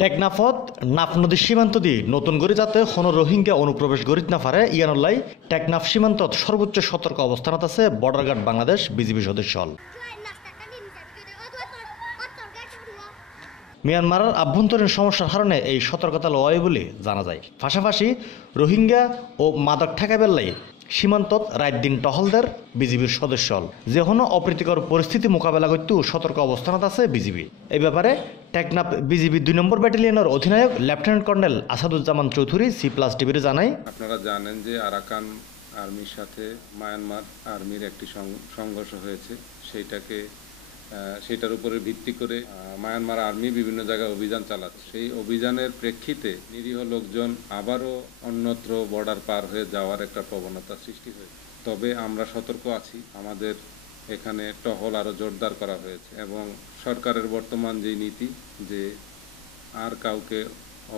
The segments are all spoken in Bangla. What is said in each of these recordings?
টেকনাফত নাফ নদীর সীমান্ত দিয়ে নতুন করে যাতে কোনো রোহিঙ্গা অনুপ্রবেশ করিত না পারে ইয়ানুল্লাই টেকনাফ সীমান্তত সর্বোচ্চ সতর্ক অবস্থানত আছে বর্ডার গার্ড বাংলাদেশ বিজিবি সদস্য হল। মিয়ানমারের আভ্যন্তরীণ সমস্যার কারণে এই সতর্কতা লওয়া হয় বলে জানা যায়। পাশাপাশি রোহিঙ্গা ও মাদক ঠেকাবেল্লাই সীমান্তত রাত দিন টহলদের বিজিবির সদস্য হল। যে কোনো অপ্রীতিকর পরিস্থিতি মোকাবেলা করতেও সতর্ক অবস্থানত আছে বিজিবি। এই ব্যাপারে টেকনাফ বিজিবি ২ নম্বর ব্যাটালিয়নের অধিনায়ক lieutenant colonel Asaduzzaman Chowdhury C+ টিভির জানায়, আপনারা জানেন যে আরাকান আর্মির সাথে মায়ানমার আর্মির একটি সংঘর্ষ হয়েছে। সেটার উপরে ভিত্তি করে মায়ানমার আর্মি বিভিন্ন জায়গায় অভিযান চালাচ্ছে। সেই অভিযানের প্রেক্ষিতে নিরীহ লোকজন আবারও অন্যত্র বর্ডার পার হয়ে যাওয়ার একটা প্রবণতা সৃষ্টি হয়েছে। তবে আমরা সতর্ক আছি, আমাদের এখানে টহল আরও জোরদার করা হয়েছে এবং সরকারের বর্তমান যে নীতি যে আর কাউকে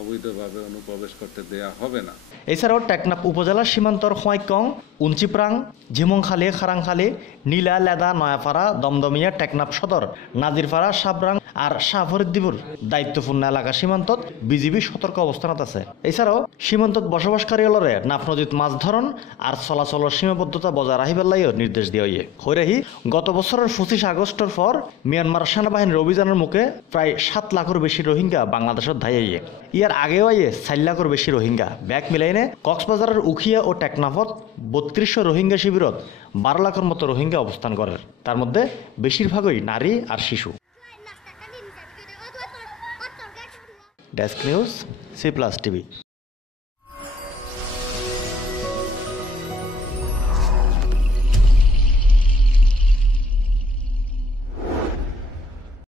অবৈধভাবে অনুপ্রবেশ করতে দেয়া হবে না। এছাড়াও টেকনাফ উপজেলার সীমান্তর খোয়াইকং, উঞ্চিপ্রাং, ঝিমংখালী, খারাংখালী, নীলা, লেদা, নয়াপাড়া, দমদমিয়া, টেকনাফ সদর, নাজিরপাড়া, সাবরাং আর শাহফরিদ্দিপুর দায়িত্বপূর্ণ এলাকা সীমান্তত বিজিবি সতর্ক অবস্থানত আছে। এছাড়াও সীমান্তত বসবাসকারী হলরে নাফ নদীত মাছ ধরন আর চলাচলের সীমাবদ্ধতা বজায় রাখিবার লাইও নির্দেশ দিয়া হইয়ে। হইরাহি গত বছরের ২৫ আগস্টের পর মিয়ানমার সেনাবাহিনীর অভিযানের মুখে প্রায় ৭ লাখের বেশি রোহিঙ্গা বাংলাদেশের ধাইয়ে। ইয়ার আগেও আইয়ে ৪ লাখের বেশি রোহিঙ্গা ব্যাগ মিলাইনে কক্সবাজারের উখিয়া ও টেকনাফত ৩২০০ রোহিঙ্গা শিবিরত 12 লাখের মতো রোহিঙ্গা অবস্থান করে। তার মধ্যে বেশিরভাগই নারী আর শিশু। Desk news C+ TV.